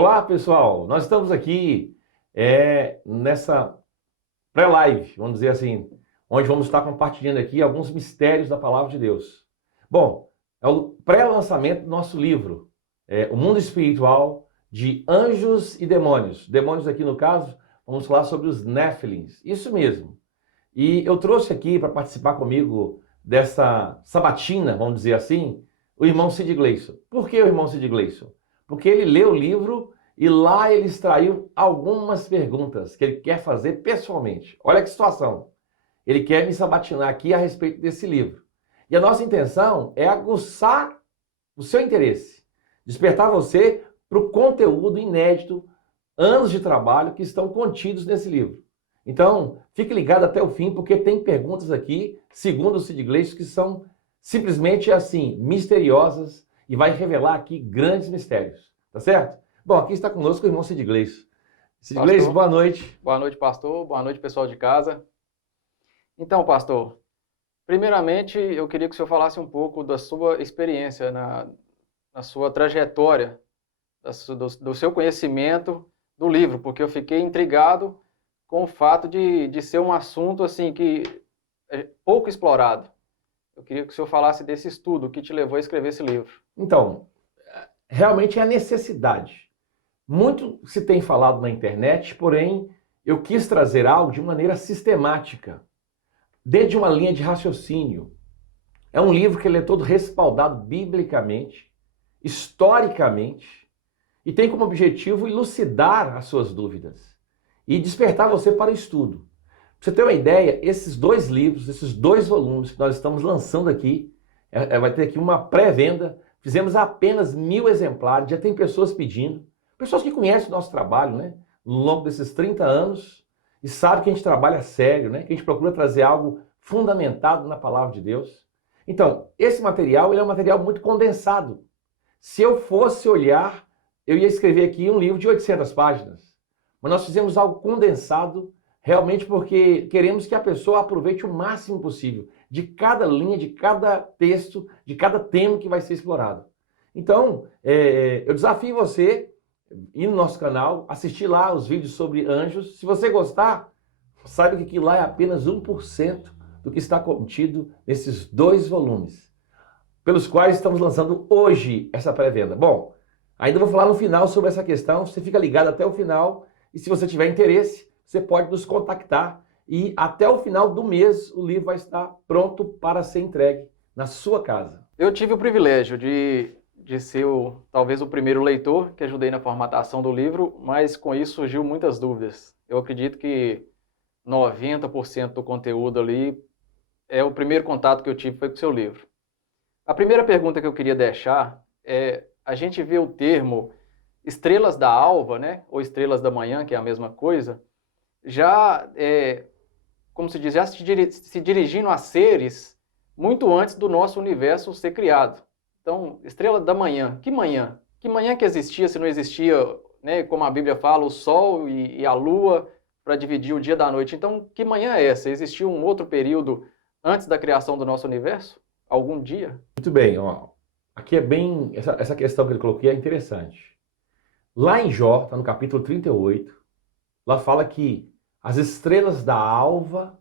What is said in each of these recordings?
Olá, pessoal! Nós estamos aqui nessa pré-live, vamos dizer assim, onde vamos estar compartilhando aqui alguns mistérios da Palavra de Deus. Bom, é o pré-lançamento do nosso livro, O Mundo Espiritual de Anjos e Demônios. Demônios aqui, no caso, vamos falar sobre os Néfilins. Isso mesmo. E eu trouxe aqui para participar comigo dessa sabatina, vamos dizer assim, o irmão Cid Gleison. Por que o irmão Cid Gleison? Porque ele leu o livro e lá ele extraiu algumas perguntas que ele quer fazer pessoalmente. Olha que situação. Ele quer me sabatinar aqui a respeito desse livro. E a nossa intenção é aguçar o seu interesse, despertar você para o conteúdo inédito, anos de trabalho que estão contidos nesse livro. Então, fique ligado até o fim, porque tem perguntas aqui, segundo o Cid Gleison, que são simplesmente assim, misteriosas, e vai revelar aqui grandes mistérios, tá certo? Bom, aqui está conosco o irmão Cid Gleison. Cid Gleison, boa noite. Boa noite, pastor. Boa noite, pessoal de casa. Então, pastor, primeiramente eu queria que o senhor falasse um pouco da sua experiência na sua trajetória, do seu conhecimento do livro, porque eu fiquei intrigado com o fato de ser um assunto assim que é pouco explorado. Eu queria que o senhor falasse desse estudo que te levou a escrever esse livro. Então, realmente é a necessidade. Muito se tem falado na internet, porém, eu quis trazer algo de maneira sistemática, dentro de uma linha de raciocínio. É um livro que ele é todo respaldado biblicamente, historicamente, e tem como objetivo elucidar as suas dúvidas e despertar você para o estudo. Pra você ter uma ideia, esses dois livros, esses dois volumes que nós estamos lançando aqui, vai ter aqui uma pré-venda, fizemos apenas 1000 exemplares, já tem pessoas pedindo, pessoas que conhecem o nosso trabalho, né? Ao longo desses 30 anos, e sabem que a gente trabalha sério, né? Que a gente procura trazer algo fundamentado na Palavra de Deus. Então, esse material ele é um material muito condensado. Se eu fosse olhar, eu ia escrever aqui um livro de 800 páginas. Mas nós fizemos algo condensado, realmente porque queremos que a pessoa aproveite o máximo possível de cada linha, de cada texto, de cada tema que vai ser explorado. Então, eu desafio você ir no nosso canal, assistir lá os vídeos sobre anjos. Se você gostar, saiba que aquilo lá é apenas 1% do que está contido nesses dois volumes, pelos quais estamos lançando hoje essa pré-venda. Bom, ainda vou falar no final sobre essa questão, você fica ligado até o final, e se você tiver interesse, você pode nos contactar e até o final do mês o livro vai estar pronto para ser entregue na sua casa. Eu tive o privilégio de ser talvez o primeiro leitor que ajudei na formatação do livro, mas com isso surgiu muitas dúvidas. Eu acredito que 90% do conteúdo ali o primeiro contato que eu tive foi com o seu livro. A primeira pergunta que eu queria deixar é, a gente vê o termo estrelas da alva, né, ou estrelas da manhã, que é a mesma coisa, já, como se diz, já se dirigindo a seres muito antes do nosso universo ser criado. Então, estrela da manhã. Que manhã? Que manhã que existia se não existia, né, como a Bíblia fala, o sol e a lua para dividir o dia da noite? Então, que manhã é essa? Existiu um outro período antes da criação do nosso universo? Algum dia? Muito bem, ó. Aqui é bem, essa questão que ele colocou aqui é interessante. Lá em Jó, está no capítulo 38, lá fala que as estrelas da alva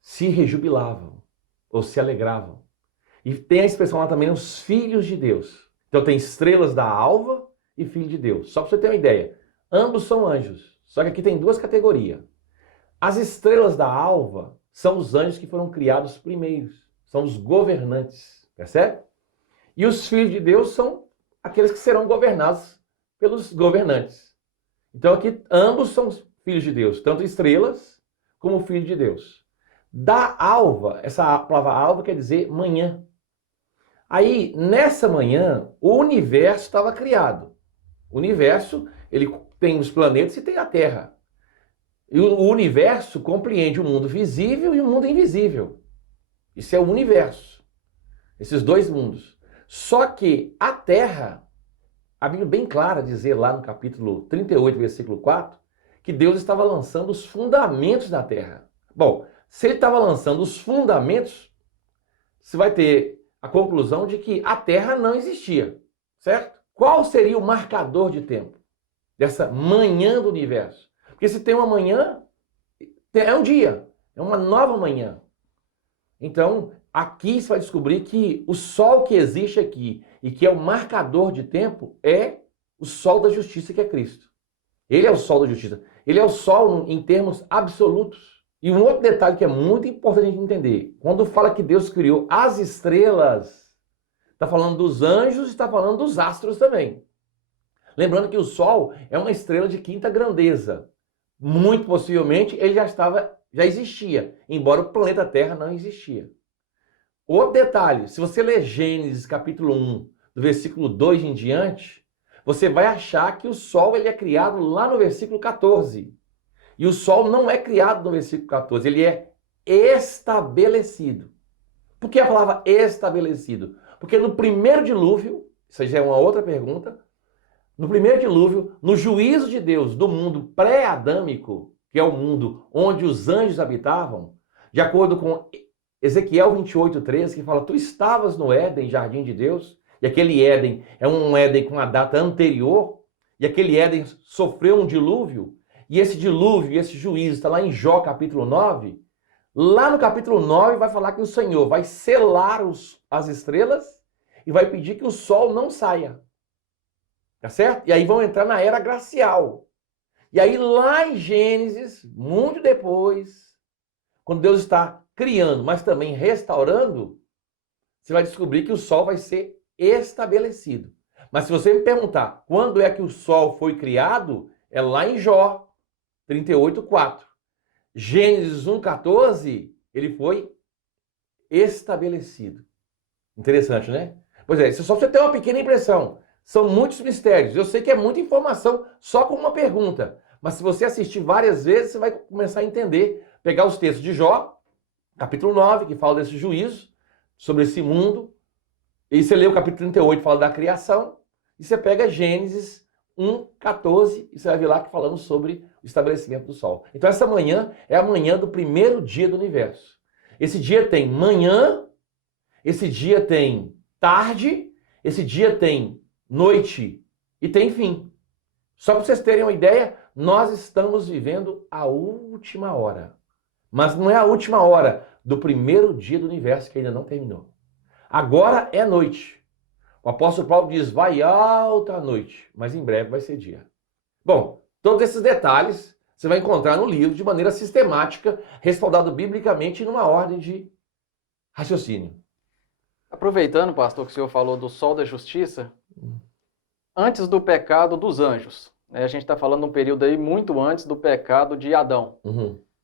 se rejubilavam, ou se alegravam. E tem a expressão lá também, os filhos de Deus. Então tem estrelas da alva e filho de Deus. Só para você ter uma ideia, ambos são anjos, só que aqui tem duas categorias. As estrelas da alva são os anjos que foram criados primeiros, são os governantes, percebe? E os filhos de Deus são aqueles que serão governados pelos governantes. Então aqui ambos são filhos de Deus, tanto estrelas como filho de Deus. Da alva, essa palavra alva quer dizer manhã. Aí, nessa manhã, o universo estava criado. O universo, ele tem os planetas e tem a Terra. E o universo compreende o mundo visível e o mundo invisível. Isso é o universo. Esses dois mundos. Só que a Terra, a Bíblia é bem clara dizer lá no capítulo 38, versículo 4, que Deus estava lançando os fundamentos da Terra. Bom, se ele estava lançando os fundamentos, você vai ter a conclusão de que a Terra não existia, certo? Qual seria o marcador de tempo? dessa manhã do universo. Porque se tem uma manhã, é um dia, é uma nova manhã. Então, aqui você vai descobrir que o sol que existe aqui e que é o marcador de tempo é o sol da justiça, que é Cristo. Ele é o sol da justiça. Ele é o sol em termos absolutos. E um outro detalhe que é muito importante a gente entender. Quando fala que Deus criou as estrelas, está falando dos anjos e está falando dos astros também. Lembrando que o sol é uma estrela de quinta grandeza. Muito possivelmente ele já existia, embora o planeta Terra não existia. Outro detalhe, se você ler Gênesis capítulo 1, do versículo 2 em diante, você vai achar que o sol ele é criado lá no versículo 14. E o sol não é criado no versículo 14, ele é estabelecido. Por que a palavra estabelecido? Porque no primeiro dilúvio, isso já é uma outra pergunta, no primeiro dilúvio, no juízo de Deus do mundo pré-adâmico, que é o mundo onde os anjos habitavam, de acordo com Ezequiel 28:13, que fala, tu estavas no Éden, jardim de Deus, e aquele Éden é um Éden com uma data anterior, e aquele Éden sofreu um dilúvio, e esse dilúvio e esse juízo está lá em Jó capítulo 9, lá no capítulo 9 vai falar que o Senhor vai selar as estrelas e vai pedir que o sol não saia. Tá certo? E aí vão entrar na era glacial. E aí lá em Gênesis, muito depois, quando Deus está criando, mas também restaurando, você vai descobrir que o sol vai ser estabelecido. Mas se você me perguntar quando é que o sol foi criado, é lá em Jó 38:4. Gênesis 1:14, ele foi estabelecido. Interessante, né? Pois é, só para você ter uma pequena impressão. São muitos mistérios. Eu sei que é muita informação só com uma pergunta. Mas se você assistir várias vezes, você vai começar a entender. Pegar os textos de Jó, capítulo 9, que fala desse juízo, sobre esse mundo. E você lê o capítulo 38, que fala da criação. E você pega Gênesis 1:14, e você vai ver lá que falando sobre o estabelecimento do sol. Então essa manhã é a manhã do primeiro dia do universo. Esse dia tem manhã, esse dia tem tarde, esse dia tem noite e tem fim. Só para vocês terem uma ideia, nós estamos vivendo a última hora. Mas não é a última hora do primeiro dia do universo que ainda não terminou. Agora é noite. O apóstolo Paulo diz, vai alta a noite, mas em breve vai ser dia. Bom, todos esses detalhes você vai encontrar no livro de maneira sistemática, respaldado biblicamente numa ordem de raciocínio. Aproveitando, pastor, que o senhor falou do sol da justiça, antes do pecado dos anjos, né, a gente está falando de um período aí muito antes do pecado de Adão.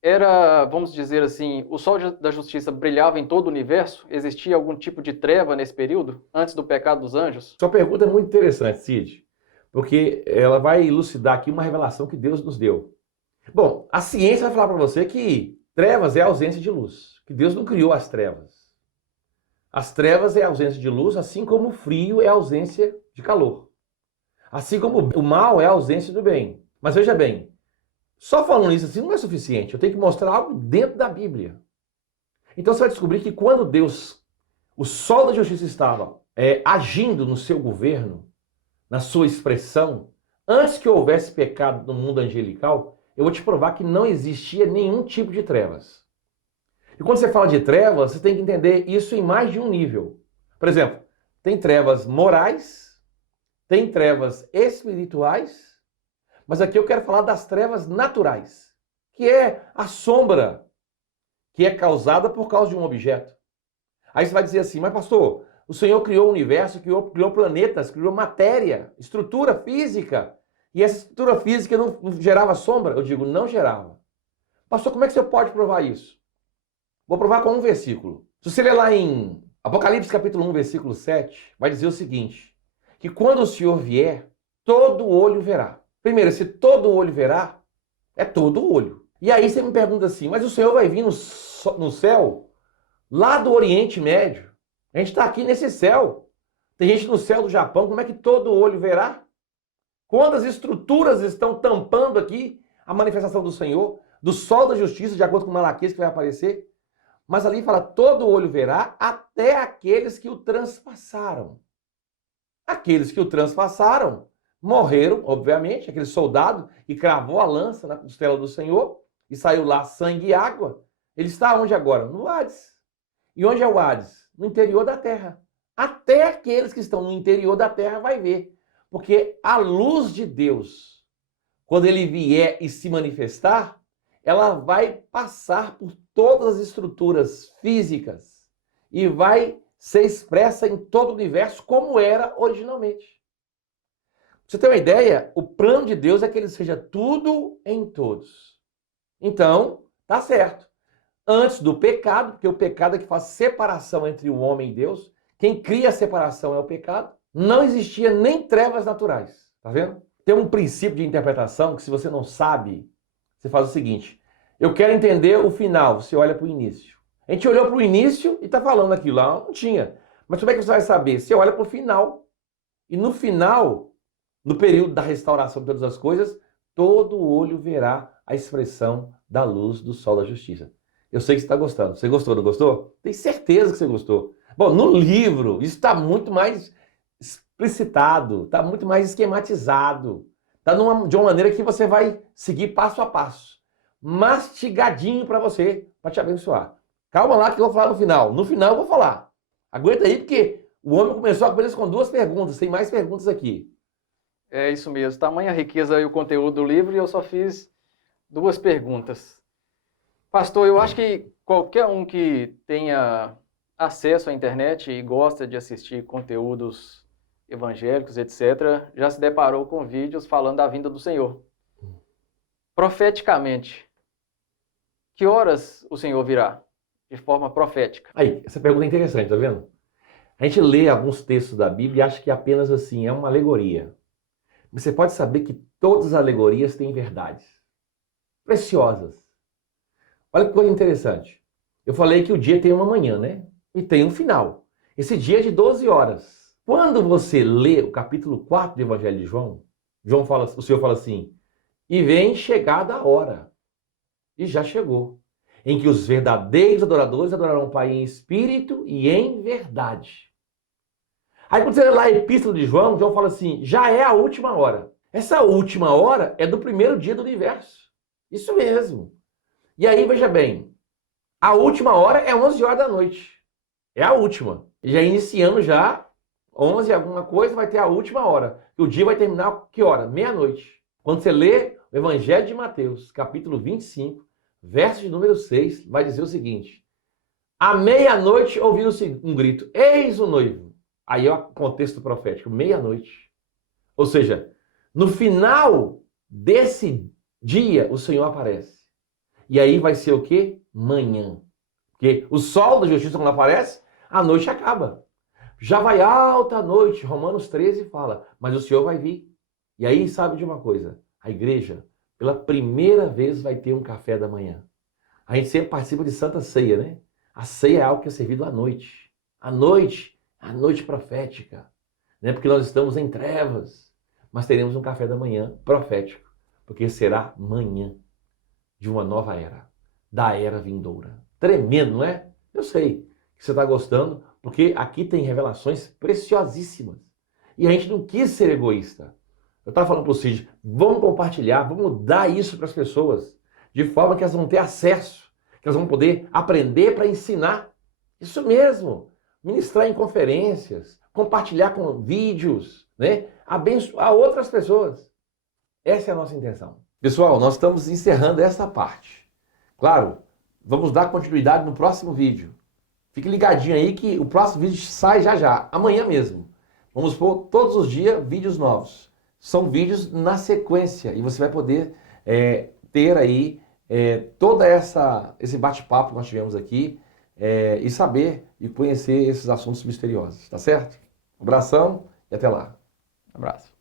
Era, vamos dizer assim, o sol da justiça brilhava em todo o universo? Existia algum tipo de treva nesse período, antes do pecado dos anjos? Sua pergunta é muito interessante, Cid, porque ela vai elucidar aqui uma revelação que Deus nos deu. Bom, a ciência vai falar para você que trevas é a ausência de luz, que Deus não criou as trevas. As trevas é a ausência de luz, assim como o frio é a ausência de calor. Assim como o mal é a ausência do bem. Mas veja bem, só falando isso assim não é suficiente. Eu tenho que mostrar algo dentro da Bíblia. Então você vai descobrir que quando Deus, o sol da justiça estava agindo no seu governo, na sua expressão, antes que houvesse pecado no mundo angelical, eu vou te provar que não existia nenhum tipo de trevas. E quando você fala de trevas, você tem que entender isso em mais de um nível. Por exemplo, tem trevas morais, tem trevas espirituais, mas aqui eu quero falar das trevas naturais, que é a sombra que é causada por causa de um objeto. Aí você vai dizer assim, mas pastor, o Senhor criou o universo, criou planetas, criou matéria, estrutura física, e essa estrutura física não gerava sombra? Eu digo, não gerava. Pastor, como é que você pode provar isso? Vou provar com um versículo. Se você ler lá em Apocalipse capítulo 1, versículo 7, vai dizer o seguinte, que quando o Senhor vier, todo olho verá. Primeiro, se todo olho verá, é todo olho. E aí você me pergunta assim, mas o Senhor vai vir no céu, lá do Oriente Médio. A gente está aqui nesse céu. Tem gente no céu do Japão, como é que todo olho verá? Quantas estruturas estão tampando aqui a manifestação do Senhor, do sol da justiça, de acordo com Malaquias que vai aparecer? Mas ali fala, todo olho verá, até aqueles que o transpassaram. Aqueles que o transpassaram morreram, obviamente, aquele soldado que cravou a lança na costela do Senhor e saiu lá sangue e água. Ele está onde agora? No Hades. E onde é o Hades? No interior da terra. Até aqueles que estão no interior da terra vai ver. Porque a luz de Deus, quando ele vier e se manifestar, ela vai passar por todas as estruturas físicas e vai ser expressa em todo o universo como era originalmente. Pra você ter uma ideia, o plano de Deus é que ele seja tudo em todos. Então, tá certo. Antes do pecado, porque o pecado é que faz separação entre o homem e Deus, quem cria a separação é o pecado, não existia nem trevas naturais. Tá vendo? Tem um princípio de interpretação que, se você não sabe, você faz o seguinte: eu quero entender o final, você olha para o início. A gente olhou para o início e está falando aquilo lá, não tinha. Mas como é que você vai saber? Você olha para o final. E no final, no período da restauração de todas as coisas, todo olho verá a expressão da luz do sol da justiça. Eu sei que você está gostando. Você gostou, não gostou? Tenho certeza que você gostou. Bom, no livro, isso está muito mais explicitado, está muito mais esquematizado. Está de uma maneira que você vai seguir passo a passo. Mastigadinho para você, para te abençoar. Calma lá que eu vou falar no final. No final eu vou falar. Aguenta aí, porque o homem começou apenas com 2 perguntas. Tem mais perguntas aqui. É isso mesmo. Tamanha riqueza e o conteúdo do livro, e eu só fiz 2 perguntas. Pastor, eu acho que qualquer um que tenha acesso à internet e gosta de assistir conteúdos evangélicos, etc., já se deparou com vídeos falando da vinda do Senhor. Profeticamente, que horas o Senhor virá? De forma profética. Aí, essa pergunta é interessante, tá vendo? A gente lê alguns textos da Bíblia e acha que apenas assim é uma alegoria. Mas você pode saber que todas as alegorias têm verdades preciosas. Olha que coisa interessante. Eu falei que o dia tem uma manhã, né? E tem um final. Esse dia é de 12 horas. Quando você lê o capítulo 4 do Evangelho de João, o Senhor fala assim: e vem chegada a hora. E já chegou. Em que os verdadeiros adoradores adorarão o Pai em espírito e em verdade. Aí quando você lê lá a Epístola de João, João fala assim: já é a última hora. Essa última hora é do primeiro dia do universo. Isso mesmo. E aí, veja bem, a última hora é 11 horas da noite. É a última. Já iniciando já, 11 alguma coisa, vai ter a última hora. E o dia vai terminar que hora? Meia-noite. Quando você lê o Evangelho de Mateus, capítulo 25, verso de número 6, vai dizer o seguinte: à meia-noite ouviu-se um grito: eis o noivo. Aí é o contexto profético, meia-noite. Ou seja, no final desse dia, o Senhor aparece. E aí vai ser o quê? Manhã. Porque o sol da justiça, quando aparece, a noite acaba. Já vai alta a noite, Romanos 13 fala, mas o Senhor vai vir. E aí, sabe de uma coisa? A igreja, pela primeira vez, vai ter um café da manhã. A gente sempre participa de Santa Ceia, né? A ceia é algo que é servido à noite. À noite, a noite profética. Né? Porque nós estamos em trevas, mas teremos um café da manhã profético. Porque será manhã de uma nova era, da era vindoura. Tremendo, não é? Eu sei que você está gostando, porque aqui tem revelações preciosíssimas. E a gente não quis ser egoísta. Eu estava falando para o Cid, vamos compartilhar, vamos dar isso para as pessoas, de forma que elas vão ter acesso, que elas vão poder aprender para ensinar. Isso mesmo, ministrar em conferências, compartilhar com vídeos, né? Abençoar outras pessoas. Essa é a nossa intenção. Pessoal, nós estamos encerrando essa parte. Claro, vamos dar continuidade no próximo vídeo. Fique ligadinho aí que o próximo vídeo sai já já, amanhã mesmo. Vamos pôr todos os dias vídeos novos. São vídeos na sequência e você vai poder ter aí todo esse bate-papo que nós tivemos aqui e saber e conhecer esses assuntos misteriosos, tá certo? Um abração e até lá. Abraço.